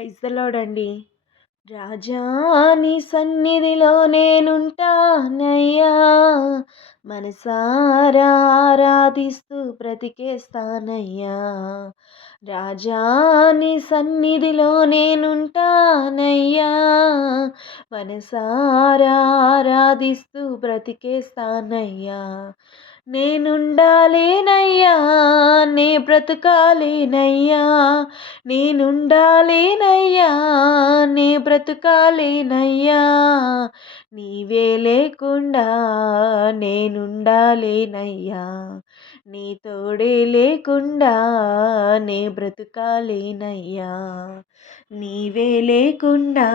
Praise the lord అండి. రాజా నీ సన్నిధిలో నేనుంటానయ్యా, మనసారా ఆరాధిస్తూ బ్రతికేస్తానయ్యా. రాజా నీ సన్నిధిలో నేనుంటానయ్యా, మనసారా ఆరాధిస్తూ బ్రతికేస్తానయ్యా. నేనుండాలేనయ్యా, నే బ్రతుకాలేనయ్యా, నేనుండాలేనయ్యా, నే బ్రతుకాలేనయ్యా. నీవే లేకుండా నేనుండాలేనయ్యా, నీ తోడే లేకుండా నే బ్రతుకాలేనయ్యా. నీవే లేకుండా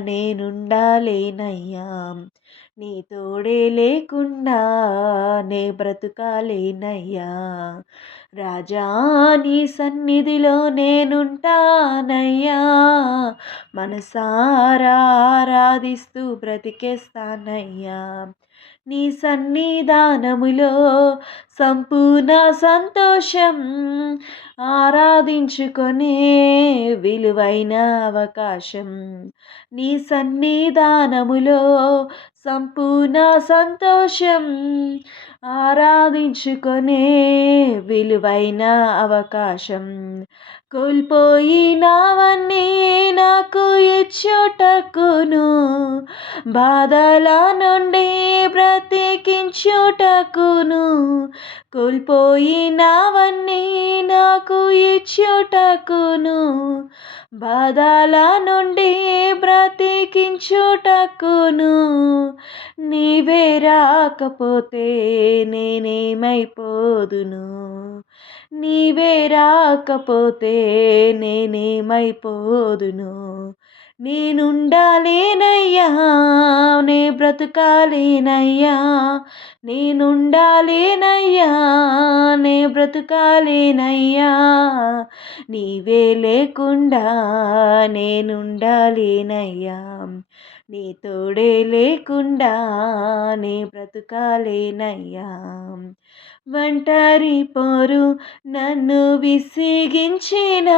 నేనుండాలేనయ్యా, నీ తోడే లేకుండా నే బ్రతుకాలేనయ్యా. రాజా నీ సన్నిధిలో నేనుంటానయ్యా, మనసారా ఆరాధిస్తూ బ్రతికేస్తానయ్యా. నీ సన్నిధానములో సంపూర్ణ సంతోషం, ఆరాధించుకొనే విలువైన అవకాశం. నీ సన్నిధానములో సంపూర్ణ సంతోషం, ఆరాధించుకొనే విలువైన అవకాశం. కోల్పోయినవన్నీ నాకు ఇచ్చుటకును, బాధల నుండి బ్రతికించుటకును. కోల్పోయినవన్నీ నాకు ఇచ్చుటకును, బాధల నుండి బ్రతికించుటకును. నీవే రాకపోతే నేనేమైపోదును, నీవే రాకపోతే నేనేమైపోదును. నేనుండాలేనయ్యా, నే బ్రతుకాలేనయ్యా, నేనుండాలేనయ్యా, నే బ్రతుకాలేనయ్యా. నీవే లేకుండా నేనుండాలేనయ్యా, నీ తోడే లేకుండా నే బ్రతుకాలేనయ్యా. ఒంటరి పోరు నన్ను విసిగించిన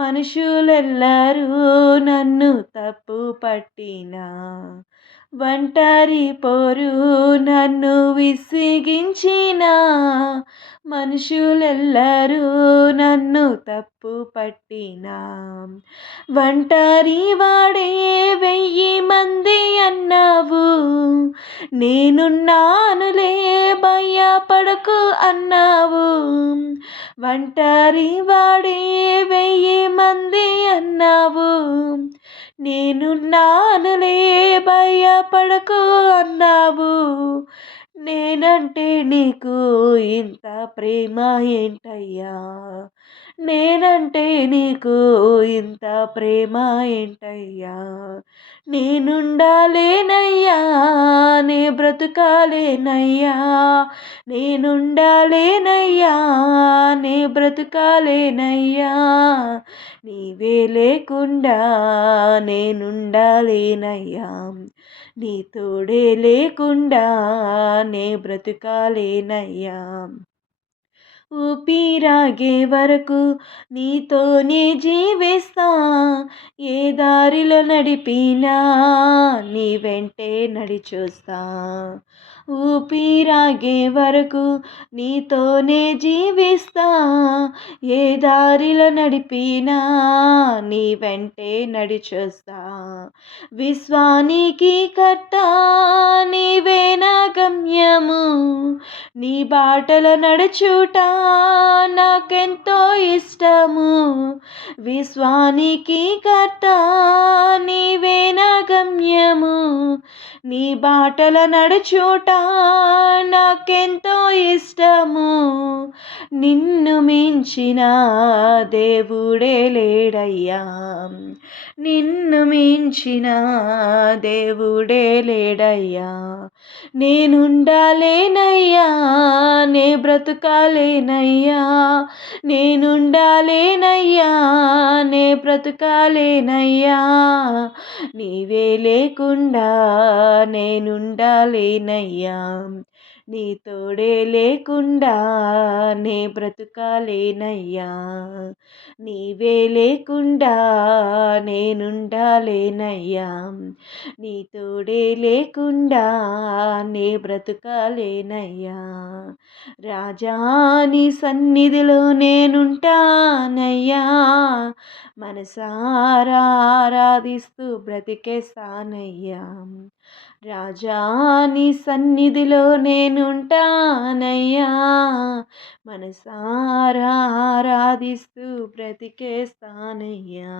మనుషులెల్లరూ నన్ను తప్పు పట్టిన, ఒంటరి పోరు నన్ను విసిగించిన మనుషులెల్లరూ నన్ను తప్పు పట్టిన, ఒంటరి వాడే 1000 మంది అన్నావు, నేనున్నానులే భయపడకు అన్నావు. ఒంటరి వాడే 1000 మంది అన్నావు, నేనున్నానులే భయపడకు అన్నావు. నేనంటే నీకు ఇంత ప్రేమ ఏంటయ్యా, నేనంటే నీకు ఇంత ప్రేమ ఏంటయ్యా. నేనుండాలేనయ్యా, నే బ్రతుకాలేనయ్యా, నేనుండాలేనయ్యా, నే బ్రతుకాలేనయ్యా. నీవే లేకుండా నేనుండాలేనయ్యా, నీ తోడే లేకుండా నే బ్రతుకాలేనయ్యా. ఊపిరాగే వరకు నీతోనే జీవిస్తా, ఏ దారిలో నడిపినా నీ వెంటే నడిచొస్తా. ఊపిరాగే వరకు నీతోనే జీవిస్తా, ఏ దారిలో నడిపినా నీ వెంటే నడిచొస్తా. విశ్వానికి కర్త నీవే నా గమ్యము, నీ బాటలో నడుచుట నాకెంతో ఇష్టము. విశ్వానికి కర్త నీవే నా గమ్యము, నీ బాటలో నడుచుట నాకెంతో ఇష్టము. నిన్ను మించిన దేవుడే లేడయ్యా, నిన్ను మించిన దేవుడే లేడయ్యా. నేనుండాలేనయ్యా, నే బ్రతుకాలేనయ్యా, నేనుండాలేనయ్యా, నే బ్రతుకాలేనయ్యా. నీవే లేకుండా నేనుండాలేనయ్యా, నీ తోడే లేకుండా నే బ్రతుకాలేనయ్యా, నీవే లేకుండా నేనుండాలేనయ్యా, నీ తోడే లేకుండా నే బ్రతుకాలేనయ్యా. రాజా నీ సన్నిధిలో నేనుంటానయ్యా, మనసారా ఆరాధిస్తూ బ్రతికేస్తానయ్యా. రాజా నీ సన్నిధిలో నేనుంటానయ్యా, మనసారా ఆరాధిస్తూ బ్రతికేస్తానయ్యా.